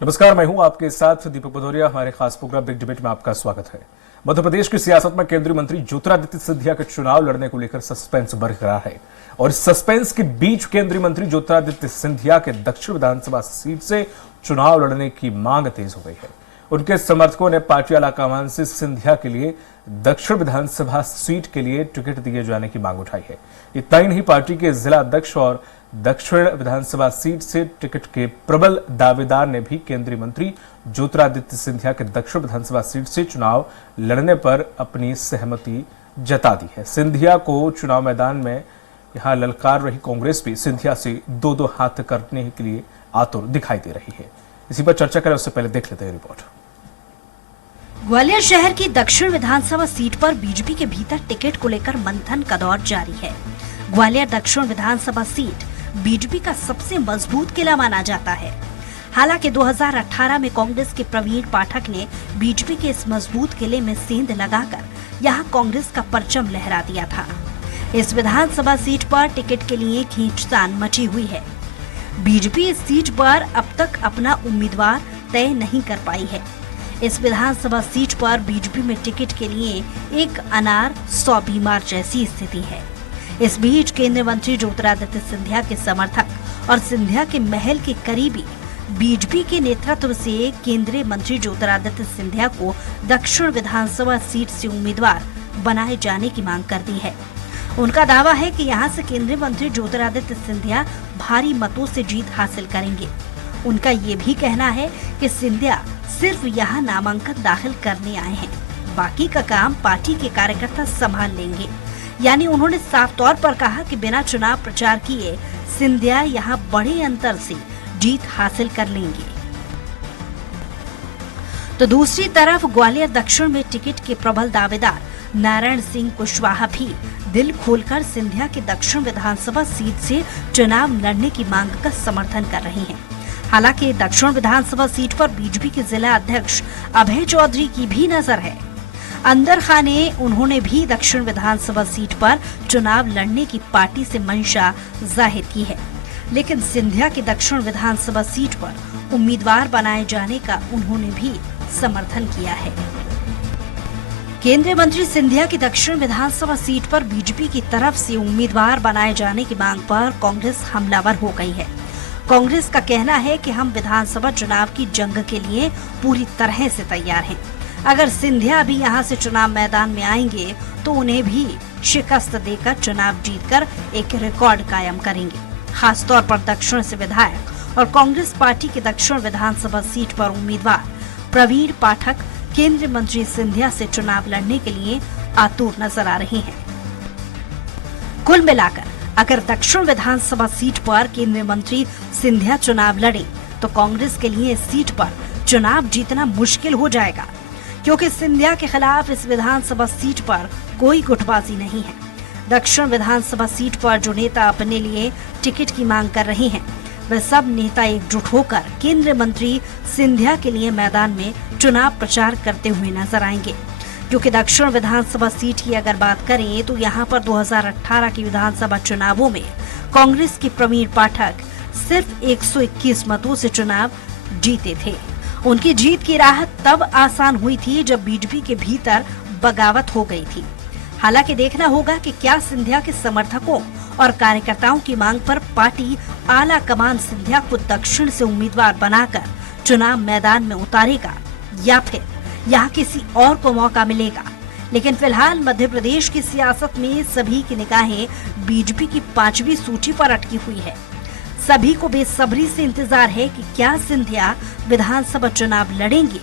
नमस्कार, मैं हूं आपके साथ दीपक भदौरिया। हमारे खास प्रोग्राम बिग डिबेट में आपका स्वागत है। मध्य प्रदेश की सियासत में केंद्रीय मंत्री ज्योतिरादित्य सिंधिया के चुनाव लड़ने को लेकर सस्पेंस बरकरार है और इस सस्पेंस के बीच केंद्रीय मंत्री ज्योतिरादित्य सिंधिया के दक्षिण विधानसभा सीट से चुनाव लड़ने की मांग तेज हो गई है। उनके समर्थकों ने पार्टी आलाकमान से सिंधिया के लिए दक्षिण विधानसभा सीट के लिए टिकट दिए जाने की मांग उठाई है। इतना ही नहीं, पार्टी के जिला अध्यक्ष और दक्षिण विधानसभा सीट से टिकट के प्रबल दावेदार ने भी केंद्रीय मंत्री ज्योतिरादित्य सिंधिया के दक्षिण विधानसभा सीट से चुनाव लड़ने पर अपनी सहमति जता दी है। सिंधिया को चुनाव मैदान में यहां ललकार रही कांग्रेस भी सिंधिया से दो दो हाथ करने के लिए आतुर दिखाई दे रही है। इसी पर चर्चा करें उससे पहले देख लेते हैं रिपोर्ट। ग्वालियर शहर की दक्षिण विधानसभा सीट पर बीजेपी के भीतर टिकट को लेकर मंथन का दौर जारी है। ग्वालियर दक्षिण विधानसभा सीट बीजेपी का सबसे मजबूत किला माना जाता है। हालांकि 2018 में कांग्रेस के प्रवीण पाठक ने बीजेपी के इस मजबूत किले में सेंध लगाकर यहां कांग्रेस का परचम लहरा दिया था। इस विधानसभा सीट पर टिकट के लिए खींचतान मची हुई है। बीजेपी इस सीट पर अब तक अपना उम्मीदवार तय नहीं कर पाई है। इस विधानसभा सीट पर बीजेपी में टिकट के लिए एक अनार 100 बीमार जैसी स्थिति है। इस बीच केंद्रीय मंत्री ज्योतिरादित्य सिंधिया के समर्थक और सिंधिया के महल के करीबी बीजेपी के नेतृत्व से केंद्रीय मंत्री ज्योतिरादित्य सिंधिया को दक्षिण विधानसभा सीट से उम्मीदवार बनाए जाने की मांग कर दी है। उनका दावा है कि यहां से केंद्रीय मंत्री ज्योतिरादित्य सिंधिया भारी मतों से जीत हासिल करेंगे। उनका ये भी कहना है कि सिंधिया सिर्फ यहाँ नामांकन दाखिल करने आए हैं, बाकी का काम पार्टी के कार्यकर्ता संभाल लेंगे। यानी उन्होंने साफ तौर पर कहा कि बिना चुनाव प्रचार किए सिंधिया यहाँ बड़े अंतर से जीत हासिल कर लेंगे। तो दूसरी तरफ ग्वालियर दक्षिण में टिकट के प्रबल दावेदार नारायण सिंह कुशवाहा भी दिल खोलकर सिंधिया के दक्षिण विधानसभा सीट से चुनाव लड़ने की मांग का समर्थन कर रही हैं। हालांकि दक्षिण विधानसभा सीट पर बीजेपी के जिला अध्यक्ष अभय चौधरी की भी नजर है। अंदर खाने उन्होंने भी दक्षिण विधानसभा सीट पर चुनाव लड़ने की पार्टी से मंशा जाहिर की है, लेकिन सिंधिया के दक्षिण विधानसभा सीट पर उम्मीदवार बनाए जाने का उन्होंने भी समर्थन किया है। केंद्रीय मंत्री सिंधिया की दक्षिण विधानसभा सीट पर बीजेपी की तरफ से उम्मीदवार बनाए जाने की मांग पर कांग्रेस हमलावर हो गई है। कांग्रेस का कहना है कि हम विधानसभा चुनाव की जंग के लिए पूरी तरह से तैयार हैं। अगर सिंधिया भी यहां से चुनाव मैदान में आएंगे तो उन्हें भी शिकस्त देकर चुनाव जीतकर एक रिकॉर्ड कायम करेंगे। खासतौर पर दक्षिण से विधायक और कांग्रेस पार्टी के दक्षिण विधानसभा सीट पर उम्मीदवार प्रवीण पाठक केंद्रीय मंत्री सिंधिया से चुनाव लड़ने के लिए आतुर नजर आ रहे हैं। कुल मिलाकर अगर दक्षिण विधानसभा सीट पर केंद्रीय मंत्री सिंधिया चुनाव लड़े तो कांग्रेस के लिए इस सीट पर चुनाव जीतना मुश्किल हो जाएगा, क्योंकि सिंधिया के खिलाफ इस विधानसभा सीट पर कोई गुटबाजी नहीं है। दक्षिण विधानसभा सीट पर जो नेता अपने लिए टिकट की मांग कर रहे हैं, वे सब नेता एकजुट होकर केंद्रीय मंत्री सिंधिया के लिए मैदान में चुनाव प्रचार करते हुए नजर आएंगे। क्योंकि दक्षिण विधानसभा सीट की अगर बात करें तो यहां पर 2018 के विधानसभा चुनावों में कांग्रेस के प्रवीण पाठक सिर्फ 121 मतों से चुनाव जीते थे। उनकी जीत की राह तब आसान हुई थी जब बीजेपी के भीतर बगावत हो गई थी। हालांकि देखना होगा कि क्या सिंधिया के समर्थकों और कार्यकर्ताओं की मांग पर पार्टी आला कमान सिंधिया को दक्षिण से उम्मीदवार बनाकर चुनाव मैदान में उतारेगा या फिर यहाँ किसी और को मौका मिलेगा। लेकिन फिलहाल मध्य प्रदेश की सियासत में सभी की निगाहें बीजेपी की 5वीं सूची पर अटकी हुई है। सभी को बेसब्री से इंतजार है कि क्या सिंधिया विधानसभा चुनाव लड़ेंगे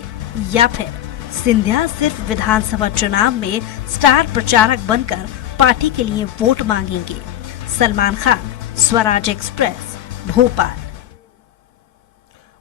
या फिर सिंधिया सिर्फ विधानसभा चुनाव में स्टार प्रचारक बनकर पार्टी के लिए वोट मांगेंगे। सलमान खान, स्वराज एक्सप्रेस, भोपाल।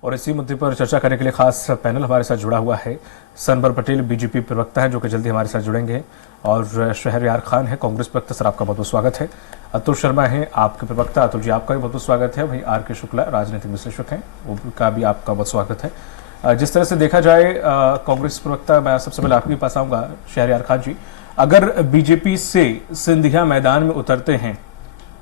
और इसी मुद्दे पर चर्चा करने के लिए खास पैनल हमारे साथ जुड़ा हुआ है। सनबर पटेल बीजेपी प्रवक्ता है जो कि जल्दी हमारे साथ जुड़ेंगे, और शहरयार खान है कांग्रेस प्रवक्ता। सर, आपका बहुत बहुत स्वागत है। अतुल शर्मा है आपके प्रवक्ता। अतुल जी, आपका भी बहुत बहुत स्वागत है। भाई आर के शुक्ला राजनीतिक विश्लेषक हैं, उनका भी आपका बहुत स्वागत है। जिस तरह से देखा जाए कांग्रेस प्रवक्ता, मैं सबसे पहले आपके पास आऊंगा शहरयार खान जी। अगर बीजेपी से सिंधिया मैदान में उतरते हैं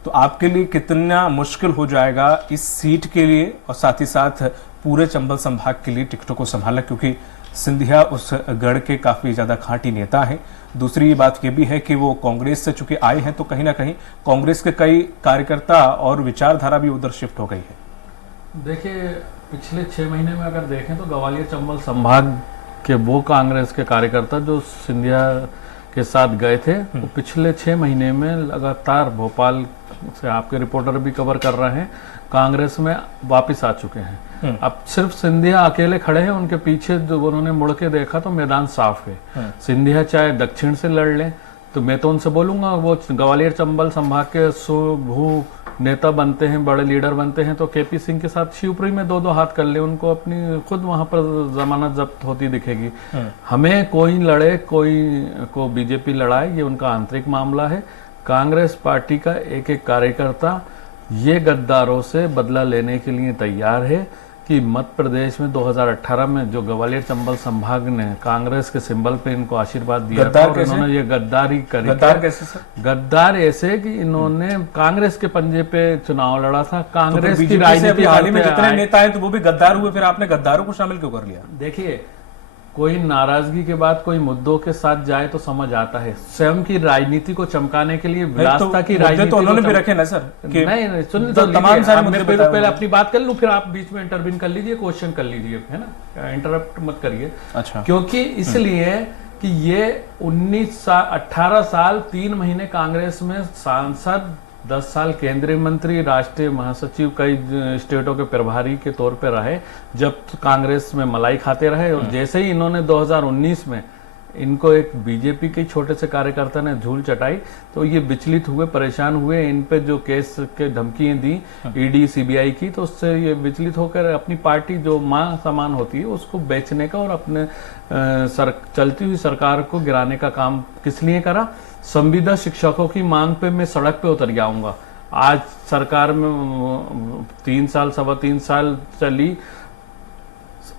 तो आपके लिए कितना मुश्किल हो जाएगा इस सीट के लिए, और साथ ही साथ पूरे चंबल संभाग के लिए टिकटों को संभाला, क्योंकि सिंधिया उस गढ़ के काफी ज्यादा खांटी नेता हैं। दूसरी बात यह भी है कि वो कांग्रेस से चूंकि आए हैं तो कहीं ना कहीं कांग्रेस के कई कार्यकर्ता और विचारधारा भी उधर शिफ्ट हो गई है। देखिए, पिछले 6 महीने में अगर देखें तो ग्वालियर चंबल संभाग के वो कांग्रेस के कार्यकर्ता जो सिंधिया के साथ गए थे, वो पिछले 6 महीने में लगातार भोपाल से आपके रिपोर्टर भी कवर कर रहे हैं, कांग्रेस में वापस आ चुके हैं। अब सिर्फ सिंधिया अकेले खड़े हैं, उनके पीछे जो उन्होंने मुड़ के देखा तो मैदान साफ है। सिंधिया चाहे दक्षिण से लड़ लें तो मैं तो उनसे बोलूंगा, वो ग्वालियर चंबल संभाग के सुभू नेता बनते हैं, बड़े लीडर बनते हैं, तो केपी सिंह के साथ शिवपुरी में 2-2 हाथ कर ले, उनको अपनी खुद वहां पर जमानत जब्त होती दिखेगी। हमें कोई लड़े, कोई को बीजेपी लड़ाए, ये उनका आंतरिक मामला है। कांग्रेस पार्टी का एक एक कार्यकर्ता ये गद्दारों से बदला लेने के लिए तैयार है कि मध्य प्रदेश में 2018 में जो ग्वालियर चंबल संभाग ने कांग्रेस के सिंबल पे इनको आशीर्वाद दिया था और इन्होंने ये गद्दारी करी। गद्दार कैसे सर? गद्दार ऐसे कि इन्होंने कांग्रेस के पंजे पे चुनाव लड़ा था, कांग्रेस तो की राजनीति हाल ही में जितने नेता हैं तो वो भी गद्दार हुए, फिर आपने गद्दारों को शामिल क्यों कर लिया? देखिए, कोई नाराजगी के बाद कोई मुद्दों के साथ जाए तो समझ आता है। स्वयं की राजनीति को चमकाने के लिए विलासता की राजनीति तो उन्होंने भी रखे ना सर कि नहीं सुन तो तमाम सारे मुद्दे पहले अपनी बात कर लूं, फिर आप बीच में इंटरवीन कर लीजिए, क्वेश्चन कर लीजिए, है ना, इंटरप्ट मत करिए। अच्छा, क्योंकि इसलिए कि ये 18 साल 3 महीने कांग्रेस में सांसद, 10 साल केंद्रीय मंत्री, राष्ट्रीय महासचिव, कई स्टेटों के प्रभारी के तौर पे रहे, जब कांग्रेस में मलाई खाते रहे। और जैसे ही इन्होंने 2019 में इनको एक बीजेपी के छोटे से कार्यकर्ता ने झूल चटाई तो ये विचलित हुए, परेशान हुए। इन पे जो केस के धमकियां दी ईडी सीबीआई की, तो उससे ये विचलित होकर अपनी पार्टी जो मां समान होती है उसको बेचने का और अपने चलती हुई सरकार को गिराने का काम किस लिए करा? संविदा शिक्षकों की मांग पे मैं सड़क पे उतर जाऊंगा। आज सरकार में 3 साल, 3.25 साल चली,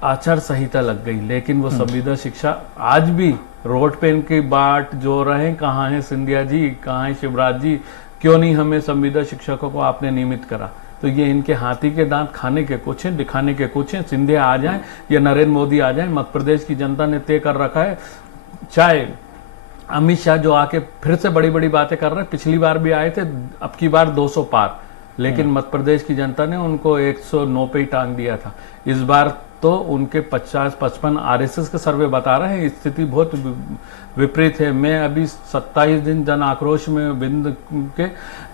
आचार संहिता लग गई, लेकिन वो संविदा शिक्षा आज भी रोड पे इनकी बाट जो रहे। कहाँ है सिंधिया जी, कहाँ है शिवराज जी, क्यों नहीं हमें संविदा शिक्षकों को आपने नियमित करा? तो ये इनके हाथी के दांत खाने के कुछ हैं, दिखाने के कुछ हैं। सिंधिया आ जाए या नरेंद्र मोदी आ जाए, मध्य प्रदेश की जनता ने तय कर रखा है। चाहे अमित शाह जो आके फिर से बड़ी बड़ी बातें कर रहे हैं, पिछली बार भी आए थे, अब की बार 200 पार, लेकिन मध्य प्रदेश की जनता ने उनको 109 पे ही टांग दिया था। इस बार तो उनके 50-55 आरएसएस के सर्वे बता रहे हैं स्थिति बहुत विपरीत है। मैं अभी 27 दिन जन आक्रोश में बिंद के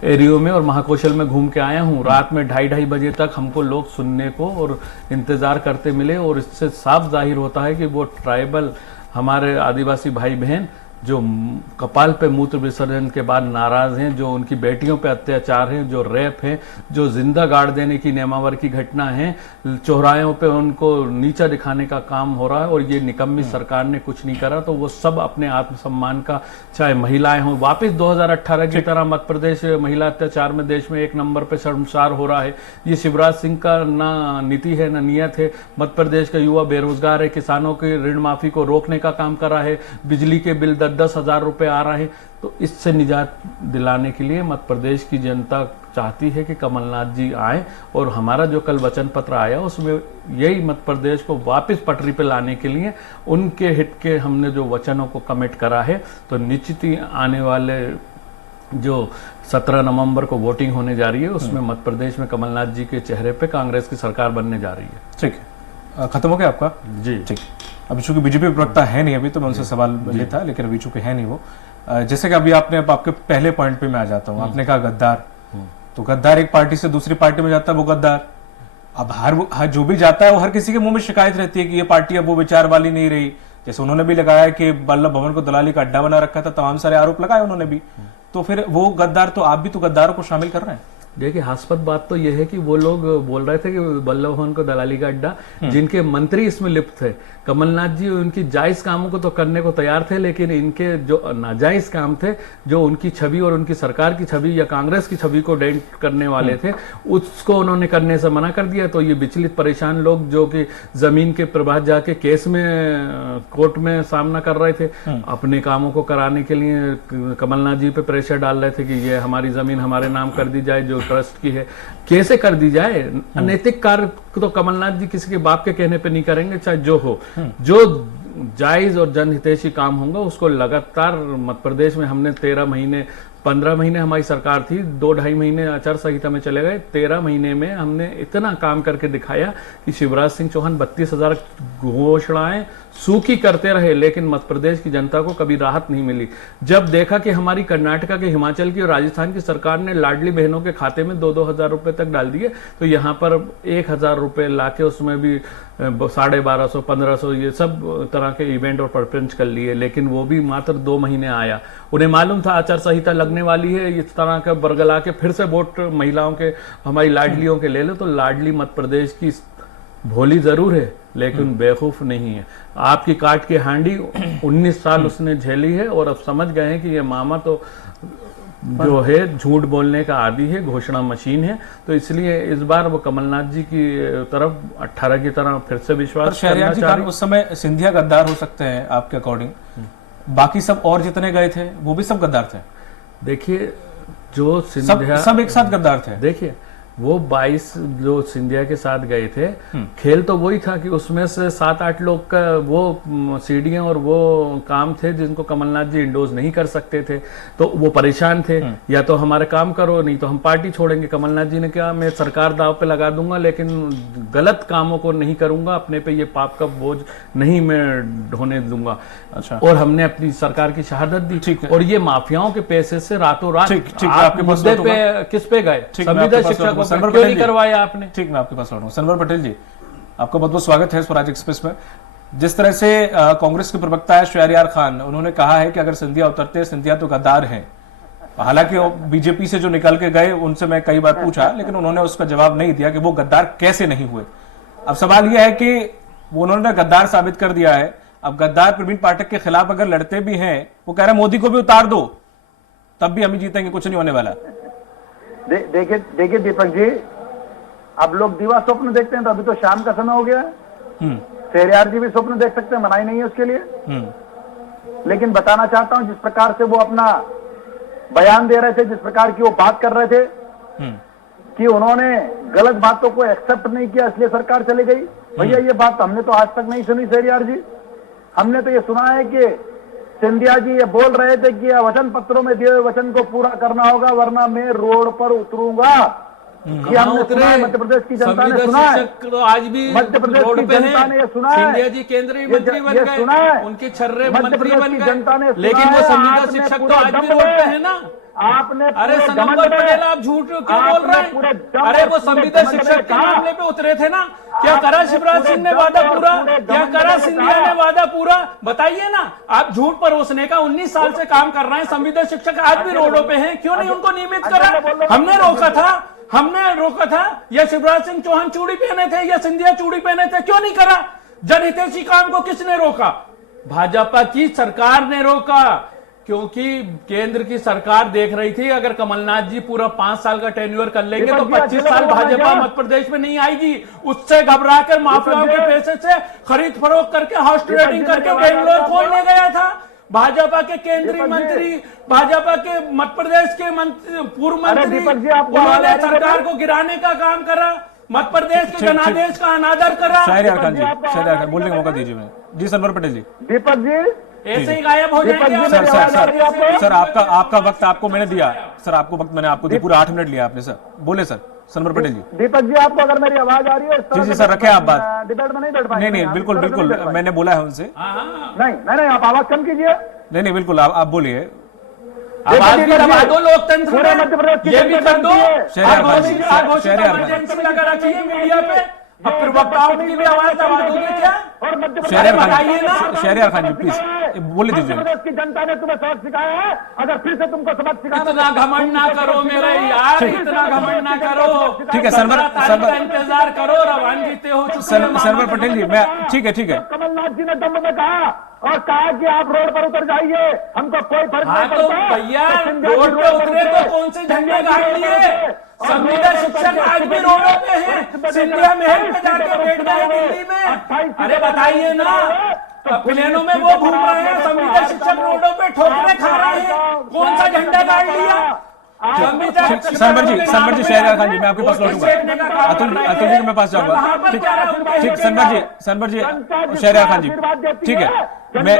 एरियो में और महाकौशल में घूम के आया हूँ। रात में 2:30 बजे तक हमको लोग सुनने को और इंतजार करते मिले, और इससे साफ जाहिर होता है कि वो ट्राइबल हमारे आदिवासी भाई बहन जो कपाल पे मूत्र विसर्जन के बाद नाराज हैं, जो उनकी बेटियों पे अत्याचार हैं, जो रेप है, जो जिंदा गाड़ देने की नेमावर की घटना है, चौराहों पे उनको नीचा दिखाने का काम हो रहा है, और ये निकम्मी सरकार ने कुछ नहीं करा। तो वो सब अपने आत्मसम्मान का, चाहे महिलाएं हों, वापस 2018 की तरह मध्य प्रदेश महिला अत्याचार में देश में 1 नंबर पे शर्मसार हो रहा है। ये शिवराज सिंह का ना नीति है ना नियत है। मध्य प्रदेश का युवा बेरोजगार है, किसानों के ऋण माफी को रोकने का काम कर रहा है, बिजली के बिल 10 हजार रुपए आ रहे हैं। तो इससे निजात दिलाने के लिए मध्य प्रदेश की जनता चाहती है कि कमलनाथ जी आए, और हमारा जो कल वचन पत्र आया उसमें यही मध्य प्रदेश को वापस पटरी पे लाने के लिए उनके हित के हमने जो वचनों को कमिट करा है। तो निश्चित ही आने वाले जो 17 नवंबर को वोटिंग होने जा रही है उसमें मध्य प्रदेश में कमलनाथ जी के चेहरे पे कांग्रेस की सरकार बनने जा रही है। ठीक है, खत्म हो गया आपका? जी ठीक। अभी चूंकि बीजेपी प्रवक्ता है नहीं अभी, तो मैं उनसे सवाल लेता, लेकिन अभी चूंकि है नहीं वो, जैसे कि अभी आपने, अब आपके पहले पॉइंट पे मैं आ जाता हूँ, आपने कहा गद्दार, तो गद्दार एक पार्टी से दूसरी पार्टी में जाता है वो गद्दार। अब हर जो भी जाता है वो हर किसी के मुंह में शिकायत रहती है कि ये पार्टी अब वो विचार वाली नहीं रही। जैसे उन्होंने भी लगाया कि वल्लभ भवन को दलाली का अड्डा बना रखा था, तमाम सारे आरोप लगाए उन्होंने भी। तो फिर वो गद्दार, तो आप भी तो गद्दारों को शामिल कर रहे हैं। देखिए, हास्पद बात तो यह है कि वो लोग बोल रहे थे कि वल्लभ भवन को दलाली का अड्डा, जिनके मंत्री इसमें लिप्त थे। कमलनाथ जी उनकी जायज कामों को तो करने को तैयार थे, लेकिन इनके जो नाजायज काम थे, जो उनकी छवि और उनकी सरकार की छवि या कांग्रेस की छवि को डेंट करने वाले थे, उसको उन्होंने करने से मना कर दिया। तो ये विचलित परेशान लोग जो कि जमीन के प्रभात जाके केस में कोर्ट में सामना कर रहे थे, अपने कामों को कराने के लिए कमलनाथ जी पे प्रेशर डाल रहे थे कि ये हमारी जमीन हमारे नाम कर दी जाए, जो ट्रस्ट की है, कैसे कर दी जाए? अनैतिक कार्य तो कमलनाथ जी किसी के बाप के कहने पे नहीं करेंगे, चाहे जो हो। जो जायज और जनहितैषी काम होगा उसको लगातार मध्य प्रदेश में हमने 15 महीने हमारी सरकार थी, 2-2.5 महीने आचार संहिता में चले गए, 13 महीने में हमने इतना काम करके दिखाया कि शिवराज सिंह चौहान 32,000 घोषणाएं सूखी करते रहे, लेकिन मध्य प्रदेश की जनता को कभी राहत नहीं मिली। जब देखा कि हमारी कर्नाटका के, हिमाचल की और राजस्थान की सरकार ने लाडली बहनों के खाते में 2-2 हजार रुपए तक डाल दिए, तो यहाँ पर 1,000 रुपए लाके उसमें भी 1250, 1500 ये सब तरह के इवेंट और परपंच कर लिए, लेकिन वो भी मात्र 2 महीने आया। उन्हें मालूम था आचार संहिता लगने वाली है, इस तरह का बरगला के फिर से वोट महिलाओं के, हमारी लाडलियों के ले लो, तो लाडली मध्य प्रदेश की भोली जरूर है लेकिन बेवकूफ नहीं है। आपकी काट की हांडी 19 साल उसने झेली है और अब समझ गए हैं कि ये मामा तो जो है झूठ बोलने का आदी है, घोषणा मशीन है, तो इसलिए इस बार वो कमलनाथ जी की तरफ 18 की तरह फिर से विश्वास करना चाह रहे हैं। उस समय सिंधिया गद्दार हो सकते हैं आपके अकॉर्डिंग, बाकी सब और जितने गए थे वो भी सब गद्दार थे? देखिए, जो सिंधिया सब एक साथ गद्दार थे। देखिए, वो 22 जो सिंधिया के साथ गए थे, खेल तो वही था कि उसमें से 7-8 लोग का वो सीढ़ियां और वो काम थे जिनको कमलनाथ जी इंडोज नहीं कर सकते थे, तो वो परेशान थे, या तो हमारे काम करो नहीं तो हम पार्टी छोड़ेंगे। कमलनाथ जी ने कहा मैं सरकार दाव पे लगा दूंगा लेकिन गलत कामों को नहीं करूंगा, अपने पे ये पाप का बोझ नहीं मैं ढोने दूंगा। अच्छा। और हमने अपनी सरकार की शहादत दी, और ये माफियाओं के पैसे से रातों रात आपके मुद्दे पे किस पे गए? संविदा शिक्षा को क्यों नहीं करवाया आपने? ठीक, मैं आपके पास लौटूंगा। सनवर पटेल जी, आपका बहुत बहुत स्वागत है स्वराज एक्सप्रेस में। जिस तरह से कांग्रेस के प्रवक्ता है शहरयार खान, उन्होंने कहा है कि अगर सिंधिया उतरते, सिंधिया तो गद्दार हैं। हालांकि बीजेपी से जो निकल के गए उनसे मैं कई बार पूछा, लेकिन उन्होंने उसका जवाब नहीं दिया कि वो गद्दार कैसे नहीं हुए। अब सवाल यह है कि वो उन्होंने गद्दार साबित कर दिया है, अब गद्दार प्रवीण पाठक के खिलाफ अगर लड़ते भी हैं, वो कह रहे हैं मोदी को भी उतार दो तब भी हम ही जीतेंगे, कुछ नहीं होने वाला। देखिए दीपक जी, अब लोग दिवा स्वप्न देखते हैं तो अभी तो शाम का समय हो गया है। शहरयार जी भी स्वप्न देख सकते हैं, मनाही नहीं है उसके लिए। लेकिन बताना चाहता हूं, जिस प्रकार से वो अपना बयान दे रहे थे, जिस प्रकार की वो बात कर रहे थे कि उन्होंने गलत बातों को एक्सेप्ट नहीं किया इसलिए सरकार चली गई, भैया ये बात हमने तो आज तक नहीं सुनी शहरयार जी। हमने तो ये सुना है कि सिंधिया जी ये बोल रहे थे कि वचन पत्रों में दिए हुए वचन को पूरा करना होगा वरना मैं रोड पर उतरूंगा। ये हमने सुना है, मध्य प्रदेश की जनता ने सुना है, तो आज भी मध्य प्रदेश की जनता ने ये सुना है। सिंधिया जी केंद्रीय मंत्री बन गए, सुना है, उनके छर्रे मध्य मंत्री प्रदेश बन की गए, जनता ने सुना लेकिन वो है। संविदा शिक्षक तो आज भी रोड पे है ना। आपने अरे सनम्बर पटेल, आप झूठ क्यों बोल रहे हैं? अरे वो संविदा शिक्षक के मामले पे उतरे थे ना, क्या करा शिवराज सिंह ने वादा पूरा? क्या करा सिंधिया ने वादा पूरा? बताइए ना। आप झूठ परोसने का 19 साल से काम कर रहे हैं, संविदा शिक्षक आज भी रोडों पे हैं, क्यों नहीं उनको नियमित करा? हमने रोका था, या शिवराज सिंह चौहान चूड़ी पहने थे या सिंधिया चूड़ी पहने थे, क्यों नहीं करा? जनहितैषी काम को किसने रोका? भाजपा की सरकार ने रोका, क्योंकि केंद्र की सरकार देख रही थी अगर कमलनाथ जी पूरा 5 साल का टेन्योर कर लेंगे तो 25 साल भाजपा मध्य प्रदेश में नहीं आएगी। उससे घबराकर माफियाओं के पैसे से खरीद फरोख्त करके हाउस ट्रेडिंग करके बेंगलोर खोलने गया था। भाजपा के केंद्रीय मंत्री, भाजपा के मध्य प्रदेश के पूर्व मंत्री, उन्होंने सरकार को गिराने का काम करा, मध्य प्रदेश के जनादेश का अनादर करा। शहरयार खान बोलने का मौका दीजिए मैं। जी सनवर पटेल जी। दीपक जी ऐसे ही गायब हो जाएंगे। सर आपका वक्त आपको मैंने दिया, सर आपको वक्त मैंने आपको दिया, पूरा 8 मिनट लिया आपने। सर बोले सर, सनवर पटेल जी। दीपक जी, आपको अगर मेरी आवाज आ रही है? जी सर, रखें आप बात। डिबेट में नहीं बैठ पाएंगे। नहीं बिल्कुल, मैंने बोला है उनसे। नहीं, आप आवाज कम कीजिए। नहीं बिल्कुल, आप बोलिए। आवाज भी दबा दो लोकतंत्र में, ये भी कर दो। शहरयार लगा रखिए मीडिया पे, अब फिर वक्ताओं की भी आवाज दबा दोगे क्या? शहरयार खान जी प्लीज बोले दीजिए। मध्य प्रदेश की जनता ने तुम्हें सबक सिखाया है, अगर फिर से तुमको सबक सिखाना। इतना घमंड ना करो मेरे यार, इतना घमंड ना करो। ठीक है सनवर इंतजार करो, रवानगी हो चुकी है। सनवर पटेल जी, मैं ठीक है कमलनाथ जी ने दम में कहा और कहा कि आप रोड पर उतर जाइए, हमको कोई फर्क नहीं पड़ता। तो भैया रोड पे उतरे तो कौन से झंडे गाड़ लिए? संविदा शिक्षक आज भी रोडों पे हैं, सिंधिया महल पे जाके बैठ गए दिल्ली में। अरे बताइए ना, प्लेनों में वो घूम रहे हैं, संविदा शिक्षक रोडों पे ठोकरे खा रहे हैं, कौन सा झंडा गाड़ लिया? सनवर जी शहरयार खान जी मैं आपके पास लौटूंगा, अतुल जी के मैं पास जाऊंगा। ठीक सनवर जी शहरयार खान जी, ठीक है मैं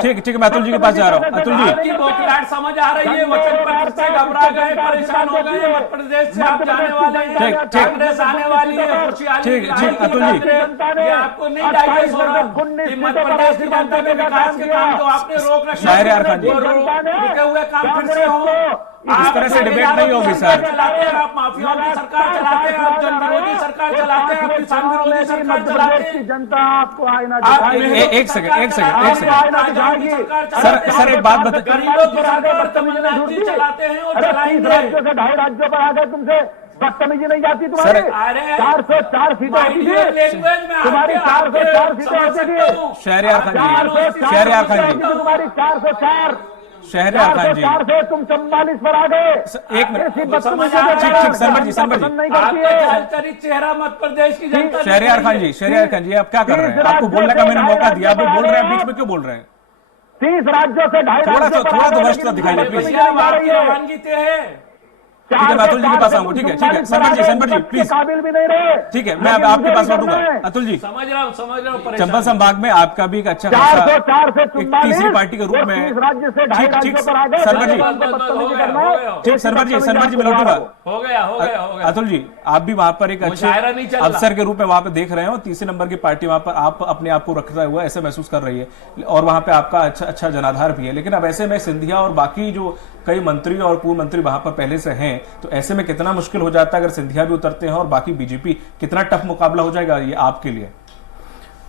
ठीक है मैं अतुल जी के पास जा रहा हूँ। अतुल जी समझ आ रही है, वचन पत्र से घबरा गए, परेशान हो गए, मध्य प्रदेश से आप जाने वाले हैं, कांग्रेस आने वाली है, ठीक अतुल जी आपको नहीं डाइजेस्ट हो रहा कि मध्य प्रदेश की जनता के विकास के काम जो आपने रोक रखे शहरयार खान जी रुके हुए काम फिर से हो। इस तरह से डिबेट नहीं होगी सर। चलाते हैं आप, माफियाओं की सरकार चलाते हैं आप, जन विरोधी सरकार चलाते हैं आप, किसान विरोधी सरकार चलाते हैं। जनता आपको आईना एक सेकंड सर एक बात बता, गरीबों की सरकार कमलनाथ जी चलाते हैं और चलाएंगे। राज्यों से 2.5 राज्यों पर आ गए, तुमसे बदतमीजी नहीं जाती तुम्हारी। 404 सीटें होती थी तुम्हारी, 404 सीटें होती थी। शहरयार खान जी तुम्हारी 404 शहरयार खान जी से तुम 44 पर आ गए। एक मिनट ठीक सनवर जी नहीं करती है। चरित चेहरा मध्य प्रदेश की जनता। शहरयार खान जी आप क्या कर रहे हैं? आपको बोलने का मैंने मौका दिया, आप बोल रहे हैं, बीच में क्यों बोल रहे हैं? 30 राज्यों से 2.5 राज्यों पर थोड़ा तो वस्तुता दिखाइए प्लीज। रवानगी है। ठीक है मैं अतुल जी के पास आऊंगा। ठीक है सनवर जी प्लीज, काबिल भी नहीं रहे। ठीक है मैं आपके पास लौटूंगा। अतुल जी समझ रहा हूँ चंबल संभाग में आपका भी एक अच्छा 404 से एक तीसरी पार्टी के रूप में राज्य से 2.5 राज्यों पर आ गए। सनवर जी मैं लौटूंगा। हो गया अतुल जी आप भी वहां पर एक अच्छे अफसर के रूप में वहां पे देख रहे हो, तीसरे नंबर की पार्टी वहां पर आप अपने आप को रखता हुआ ऐसे महसूस कर रही है और वहां पे आपका अच्छा जनाधार भी है, लेकिन अब ऐसे में सिंधिया और बाकी जो कई मंत्री और पूर्व मंत्री वहां पर पहले से हैं, तो ऐसे में कितना मुश्किल हो जाता है अगर सिंधिया भी उतरते हैं और बाकी बीजेपी, कितना टफ मुकाबला हो जाएगा ये आपके लिए?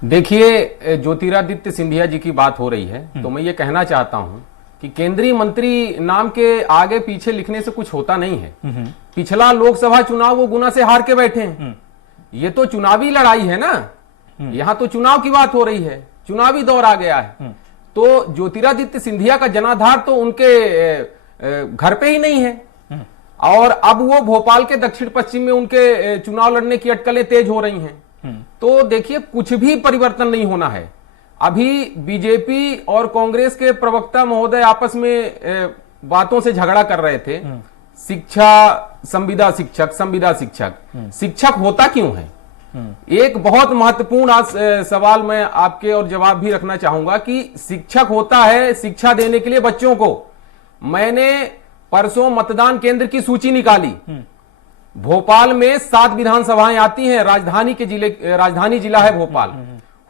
देखिए ज्योतिरादित्य सिंधिया जी की बात हो रही है तो मैं ये कहना चाहता हूं कि केंद्रीय मंत्री नाम के आगे पीछे लिखने से कुछ होता नहीं है। पिछला लोकसभा चुनाव वो गुना से हार के बैठे हैं। ये तो चुनावी लड़ाई है ना, यहां तो चुनाव की बात हो रही है, चुनावी दौर आ गया है। तो ज्योतिरादित्य सिंधिया का जनाधार तो उनके घर पे ही नहीं है और अब वो भोपाल के दक्षिण पश्चिम में उनके चुनाव लड़ने की अटकलें तेज हो रही हैं। तो देखिए कुछ भी परिवर्तन नहीं होना है। अभी बीजेपी और कांग्रेस के प्रवक्ता महोदय आपस में बातों से झगड़ा कर रहे थे। शिक्षा संविदा शिक्षक शिक्षक होता क्यों है? एक बहुत महत्वपूर्ण आज सवाल मैं आपके और जवाब भी रखना चाहूंगा कि शिक्षक होता है शिक्षा देने के लिए बच्चों को। मैंने परसों मतदान केंद्र की सूची निकाली। भोपाल में 7 विधानसभाएं आती हैं, राजधानी जिला है भोपाल।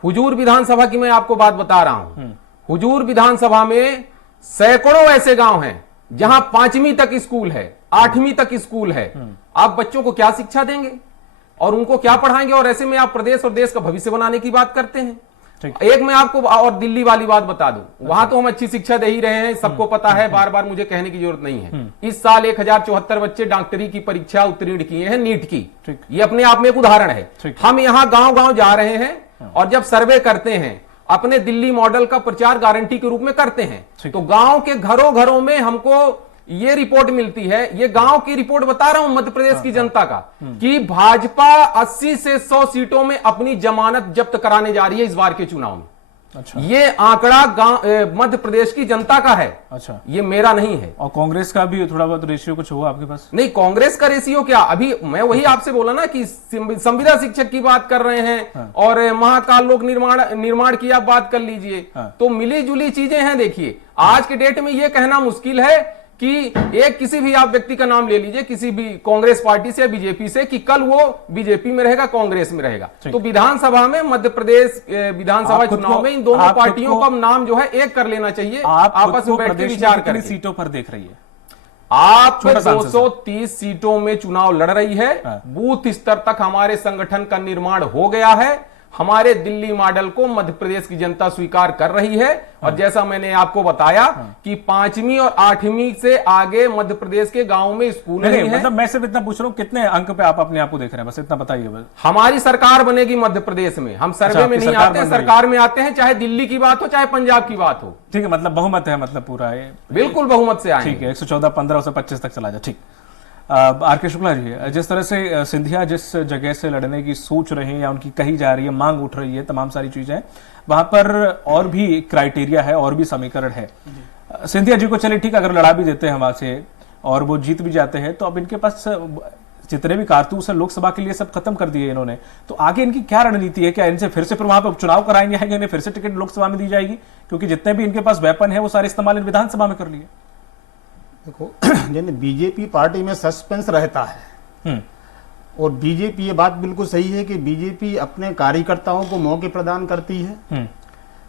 हुजूर विधानसभा की मैं आपको बात बता रहा हूं। हुजूर विधानसभा में सैकड़ों ऐसे गांव हैं जहां 5वीं तक स्कूल है, 8वीं तक स्कूल है। आप बच्चों को क्या शिक्षा देंगे और उनको क्या पढ़ाएंगे? और ऐसे में आप प्रदेश और देश का भविष्य बनाने की बात करते हैं। एक मैं आपको और दिल्ली वाली बात बता दूं, वहां तो हम अच्छी शिक्षा दे ही रहे हैं, सबको पता है, बार बार मुझे कहने की जरूरत नहीं है। इस साल 1074 बच्चे डॉक्टरी की परीक्षा उत्तीर्ण किए हैं, नीट की। ये अपने आप में एक उदाहरण है। हम यहाँ गांव गांव जा रहे हैं और जब सर्वे करते हैं अपने दिल्ली मॉडल का प्रचार गारंटी के रूप में करते हैं, तो गांव के घरों घरों में हमको ये रिपोर्ट मिलती है। ये गांव की रिपोर्ट बता रहा हूं मध्य प्रदेश की जनता का, कि भाजपा 80 से 100 सीटों में अपनी जमानत जब्त कराने जा रही है इस बार के चुनाव में। अच्छा। ये आंकड़ा मध्य प्रदेश की जनता का है। अच्छा। ये मेरा नहीं है। और कांग्रेस का भी थोड़ा बहुत रेशियो कुछ हुआ आपके पास? नहीं, कांग्रेस का रेशियो क्या, अभी मैं वही आपसे बोला ना कि संविदा शिक्षक की बात कर रहे हैं और महाकाल लोक निर्माण की आप बात कर लीजिए। तो मिली जुली चीजें हैं। देखिए आज के डेट में यह कहना मुश्किल है कि एक किसी भी आप व्यक्ति का नाम ले लीजिए, किसी भी कांग्रेस पार्टी से या बीजेपी से, कि कल वो बीजेपी में रहेगा, कांग्रेस में रहेगा। तो विधानसभा में, मध्य प्रदेश विधानसभा चुनाव में इन दोनों पार्टियों का नाम जो है एक कर लेना चाहिए। आपस में बैठ के विचार करके। सीटों पर देख रही है आप 230 सीटों में चुनाव लड़ रही है। बूथ स्तर तक हमारे संगठन का निर्माण हो गया है। हमारे दिल्ली मॉडल को मध्य प्रदेश की जनता स्वीकार कर रही है। और जैसा मैंने आपको बताया कि 5वीं और 8वीं से आगे मध्य प्रदेश के गांवों में स्कूल नहीं है। मतलब मैं सिर्फ इतना पूछ रहा हूं, कितने अंक पे आप अपने आप को देख रहे हैं? बस इतना बताइए। बस हमारी सरकार बनेगी मध्य प्रदेश में। हम सर्वे में नहीं आते हैं, सरकार में आते हैं, चाहे दिल्ली की बात हो चाहे पंजाब की बात हो। ठीक है, मतलब बहुमत है, मतलब पूरा है। बिल्कुल बहुमत से आएंगे। ठीक है, 114, 15 से 25 तक चला जाए। ठीक। आर के शुक्ला जी, जिस तरह से सिंधिया जिस जगह से लड़ने की सोच रहे हैं या उनकी कही जा रही है, मांग उठ रही है, तमाम सारी चीजें, वहां पर और भी क्राइटेरिया है और भी समीकरण है। सिंधिया जी को चलिए ठीक, अगर लड़ा भी देते हैं वहां से, और वो जीत भी जाते हैं, तो अब इनके पास जितने भी कारतूस है लोकसभा के लिए सब खत्म कर दिए इन्होंने, तो आगे इनकी क्या रणनीति है? क्या इनसे फिर से वहां पर उपचुनाव कराएंगे, या इन्हें फिर से टिकट लोकसभा में दी जाएगी? क्योंकि जितने भी इनके पास वेपन है वो सारे इस्तेमाल इन विधानसभा में कर लिए। देखो यानी बीजेपी पार्टी में सस्पेंस रहता है, और बीजेपी, ये बात बिल्कुल सही है कि बीजेपी अपने कार्यकर्ताओं को मौके प्रदान करती है।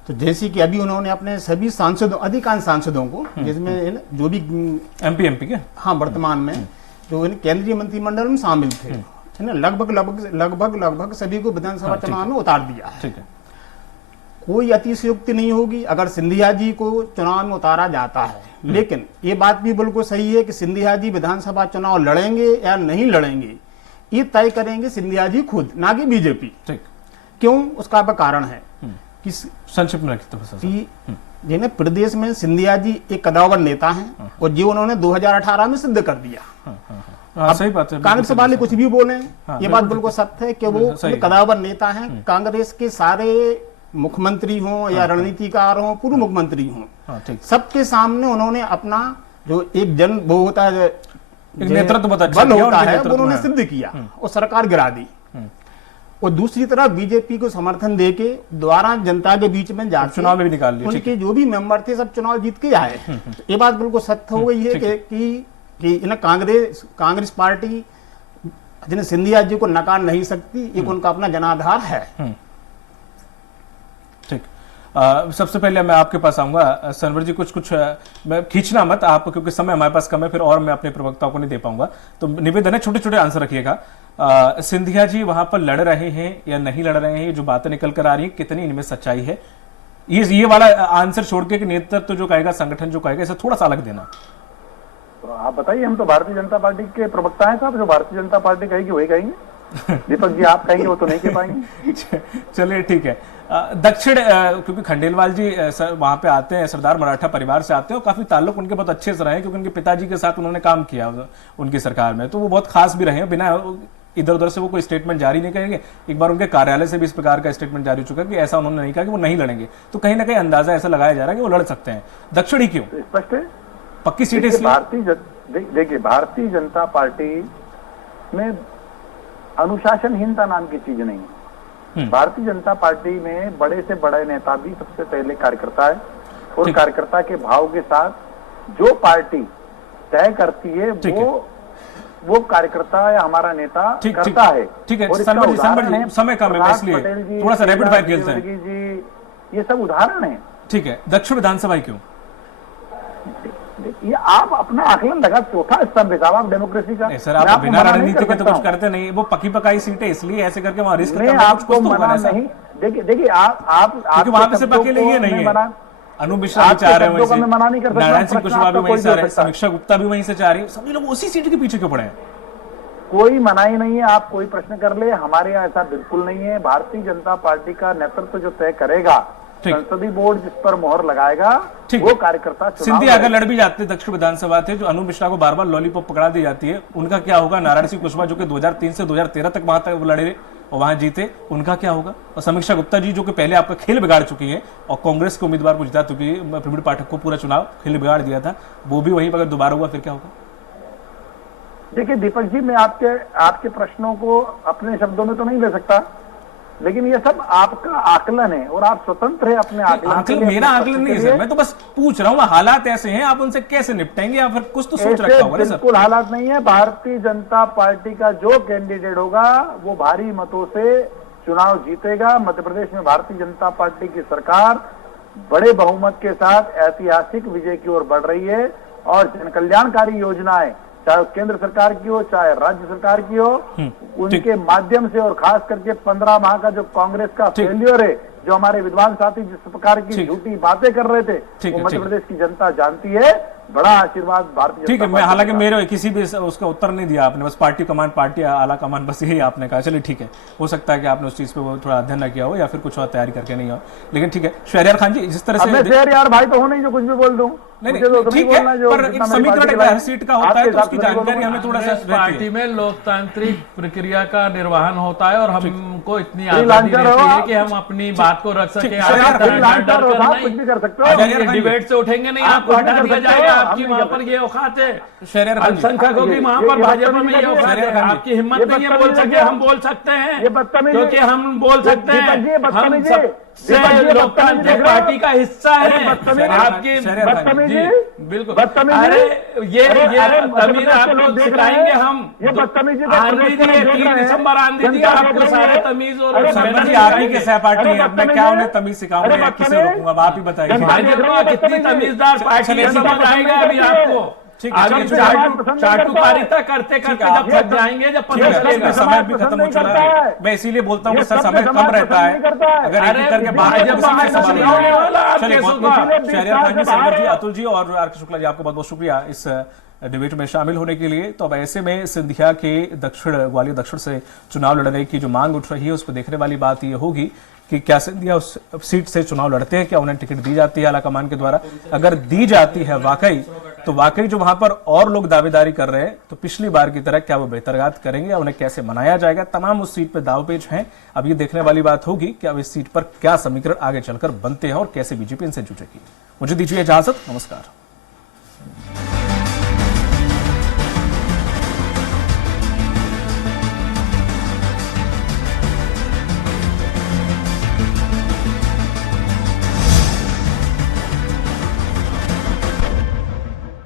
तो जैसे कि अभी उन्होंने अपने सभी सांसदों, अधिकांश सांसदों को, जिसमें जो भी एमपी के, हाँ, वर्तमान में जो केंद्रीय मंत्रिमंडल में शामिल थे, है ना, लगभग सभी को विधानसभा चुनाव में उतार दिया है। ठीक है। कोई अतिशयोक्ति नहीं होगी अगर सिंधिया जी को चुनाव में उतारा जाता है, लेकिन ये बात भी बिल्कुल सही है कि सिंधिया जी विधानसभा चुनाव लड़ेंगे या नहीं लड़ेंगे ये तय करेंगे सिंधिया जी खुद, ना कि बीजेपी। ठीक। क्यों? उसका कारण है कि संक्षिप्त में जिन्हें प्रदेश में सिंधिया जी एक कदावर नेता हैं, और जो उन्होंने 2018 में सिद्ध कर दिया। सही बात है। कांग्रेस वाले कुछ भी बोले, ये बात बिल्कुल सत्य है कि वो कदावर नेता हैं। कांग्रेस के सारे मुख्यमंत्री हों या रणनीतिकार हों, पूर्व मुख्यमंत्री हों, सबके सामने उन्होंने अपना जो एक वो होता है, नेतृत्व बल होता है, वो उन्होंने सिद्ध किया और सरकार गिरा दी। और दूसरी तरफ बीजेपी को समर्थन देके द्वारा जनता के बीच में जाकर चुनाव में भी निकाल लिया। उनके जो भी मेंबर थे सब चुनाव जीत के आए। ये बात बिल्कुल सत्य हो गई है कि कांग्रेस पार्टी जिन्हें सिंधिया जी को नकार नहीं सकती, एक उनका अपना जनाधार है। ठीक। सबसे पहले मैं आपके पास आऊंगा सनवर जी, कुछ मैं खींचना मत आप, क्योंकि समय हमारे पास कम है, फिर और मैं अपने प्रवक्ताओं को नहीं दे पाऊंगा, तो निवेदन है छोटे छोटे आंसर रखिएगा। सिंधिया जी वहां पर लड़ रहे हैं या नहीं लड़ रहे हैं, जो बातें निकल कर आ रही है, कितनी इनमें सच्चाई है? ये वाला आंसर छोड़ के कि नेतृत्व जो कहेगा, संगठन जो कहेगा, इसे थोड़ा सा अलग देना। तो आप बताइए, हम तो भारतीय जनता पार्टी के प्रवक्ता हैं साहब, जो भारतीय जनता पार्टी कहेगी वही कहेंगे। दीपक जी आप कहेंगे वो तो नहीं कह पाएंगे। चलिए ठीक है। दक्षिण, क्योंकि खंडेलवाल जी वहां पे आते हैं, सरदार मराठा परिवार से आते हैं, और काफी ताल्लुक उनके बहुत अच्छे से रहे हैं, क्योंकि उनके पिताजी के साथ उन्होंने काम किया उनकी सरकार में, तो वो बहुत खास भी रहे हैं। बिना इधर उधर से वो कोई स्टेटमेंट जारी नहीं करेंगे। एक बार उनके कार्यालय से भी इस प्रकार का स्टेटमेंट जारी हो चुका कि ऐसा उन्होंने नहीं कहा कि वो नहीं लड़ेंगे, तो कहीं ना कहीं अंदाजा ऐसा लगाया जा रहा है कि वो लड़ सकते हैं। दक्षिण ही क्यों? स्पष्ट है, पक्की सीटें इसलिए। देखिए, भारतीय जनता पार्टी में अनुशासनहीनता नाम की चीज नहीं है। भारतीय जनता पार्टी में बड़े से बड़े नेता भी सबसे पहले कार्यकर्ता है, और कार्यकर्ता के भाव के साथ जो पार्टी तय करती है वो कार्यकर्ता या हमारा नेता करता है। ठीक है, समय कम है इसलिए थोड़ा सा रैपिड फायर खेलते हैं जी, ये सब उदाहरण है। ठीक है। दक्षिण विधानसभा क्यों? ये आप अपना आकलन लगा, चौथा स्तंभ है साहब आप डेमोक्रेसी का। सर, आप बिना रणनीति के तो कुछ करते नहीं, वो पकी पकाई सीटें, इसलिए ऐसे करके वहां रिस्क आपको मना नहीं। देखिए आप वहां पे सिर्फ अकेले ये नहीं है, अनु मिश्रा भी चाह रहे हैं वहीं से, नारायण सिंह कुशवाहा भी वहीं से आ रहे हैं, समीक्षा गुप्ता भी वहीं से चाह रही है, सभी लोग उसी सीट के पीछे क्यों पड़े हैं? कोई मनाही नहीं है, आप कोई प्रश्न कर ले, हमारे यहाँ ऐसा बिल्कुल नहीं है। भारतीय जनता पार्टी का नेतृत्व जो तय करेगा, संसदीय बोर्ड जिस पर मोहर लगाएगा, वो कार्यकर्ता। सिंधिया अगर लड़ भी जाते दक्षिण विधानसभा थे, जो अनु मिश्रा को बार बार लॉलीपॉप पकड़ा दी जाती है, उनका क्या होगा? नारायण सिंह कुशवाहा जो कि 2003 से 2013 तक वहां तक लड़े और वहां जीते, उनका क्या होगा? और समीक्षा गुप्ता जी जो कि पहले आपका खेल बिगाड़ चुकी है और कांग्रेस के उम्मीदवार को जिता चुकी है, प्रवीण पाठक को पूरा चुनाव खेल बिगाड़ दिया था, वो भी वहीं पर अगर दोबारा हुआ फिर क्या होगा? देखिए दीपक जी, मैं आपके प्रश्नों को अपने शब्दों में तो नहीं ले सकता, लेकिन ये सब आपका आकलन है और आप स्वतंत्र है अपने आकलन। मेरा आकलन नहीं है सर, मैं तो बस पूछ रहा हूँ, हालात ऐसे हैं, आप उनसे कैसे निपटेंगे या फिर कुछ तो सोच रखा होगा ना सर? बिल्कुल हालात नहीं है। भारतीय जनता पार्टी का जो कैंडिडेट होगा वो भारी मतों से चुनाव जीतेगा। मध्य प्रदेश में भारतीय जनता पार्टी की सरकार बड़े बहुमत के साथ ऐतिहासिक विजय की ओर बढ़ रही है, और जनकल्याणकारी योजनाएं चाहे केंद्र सरकार की हो चाहे राज्य सरकार की हो, उनके माध्यम से, और खास करके 15 माह का जो कांग्रेस का फेलियर है, जो हमारे विद्वान साथी जिस प्रकार की झूठी बातें कर रहे थे, वो मध्य प्रदेश की जनता जानती है। बड़ा आशीर्वाद भारतीय। ठीक है, मैं हालांकि मेरे किसी भी उसका उत्तर नहीं दिया आपने, बस पार्टी कमान, पार्टी आला कमान, बस यही आपने कहा। चलिए ठीक है, हो सकता है कि आपने उस चीज पे थोड़ा अध्ययन न किया हो या फिर कुछ और तैयारी करके नहीं हो, लेकिन ठीक है। शहरयार खान जी, जिस तरह से शहरयार भाई तो हो नहीं जो कुछ भी बोल दूं। नहीं मुझे तो ठीक बोलना है, जो पर एक जितना मेरी समीकरण पार्टी हर सीट का होता आपके है, तो हिसाब उसकी से नहीं जानकारी बोलूंगा। हमें थोड़ा सा कांग्रेस पार्टी देखिए। में लोकतांत्रिक प्रक्रिया का निर्वहन होता है और हमको इतनी आजादी लांचर हो रहती है आप। कि हम अपनी बात को रख सके। ठीक, आप शहर डर खान, डर कर आप नहीं, कुछ भी कर सकते हो। आप शहर ये खान, डिबेट से उठेंगे नहीं, आप आपको कुछ हटा भी कर दिया सकते हो, जाएगा। हम आपकी नहीं वहां कर पर ये औकात है, शहर खान जी, अल्पसंख्यकों की वहां पर ये भाजपा में ये बदतमीजी औकात है। शहर खान जी, आपकी हिम्मत ये नहीं है बोल बदतमीजी सके, है। हम बोल सकते हैं ये बदतमीजी क्योंकि हम बोल सकते हैं। दीपक जी, ये हम बदतमीजी सबसे दीपक जी, ये लोकतांत्रिक बदतमीजी पार्टी का हिस्सा अरे है। बदतमीजी, आपकी शहर खान जी, बदतमीजी, जी, बिल्कुल बदतमीजी। अरे ये मध्य तमीज प्रदेश आप के लोग लोग देख रहे सिखाएंगे। हैं। हम ये बदतमीजी का आंधी प्रदेश के दी है, लोग देख 3 रहे हैं। दिसंबर आंधी दी, जनता आपको देख रही सारे है। तमीज और अरे शर्मा जी, बदतमीजी, आप ही के सहपाठी अरे हैं, मैं बदतमीजी, क्या उन्हें तमीज सिखाऊंगा अरे या किसे बदतमीजी। रोकूंगा, अब आप ही बताइए। भाजपा कितनी तमीजदार पार्टी है समझ आएगा अभी आपको। ठीक है, आगे चलिए, चाटुकारिता करते करते जब थक जाएंगे, जब ठीक है, पता चलेगा। समय भी खत्म हो चुका है। मैं इसीलिए बोलता हूँ कि सर समय कम रहता है, अगर एक एक करके बात भाजपा उसी से सवाल नहीं होने वाला आपके चलिए, बहुत सुबह। बहुत शहरियार खान जी, शंकर जी, अतुल जी और आर के शुक्ला जी, आपको बहुत बहुत शुक्रिया इस डिबेट में शामिल होने के लिए। तो अब ऐसे में सिंधिया के ग्वालियर दक्षिण से चुनाव लड़ने की जो मांग उठ रही है, उस पर देखने वाली बात यह होगी कि क्या सिंधिया उस सीट से चुनाव लड़ते हैं, क्या उन्हें टिकट दी जाती है आलाकमान के द्वारा। अगर दी जाती है वाकई, तो वाकई जो वहां पर और लोग दावेदारी कर रहे हैं, तो पिछली बार की तरह क्या वो बेहतरगात करेंगे, उन्हें कैसे मनाया जाएगा, तमाम उस सीट पर दावपेच हैं। अब ये देखने वाली बात होगी कि अब इस सीट पर क्या समीकरण आगे चलकर बनते हैं और कैसे बीजेपी इनसे जुटेगी। मुझे दीजिए इजाजत, नमस्कार।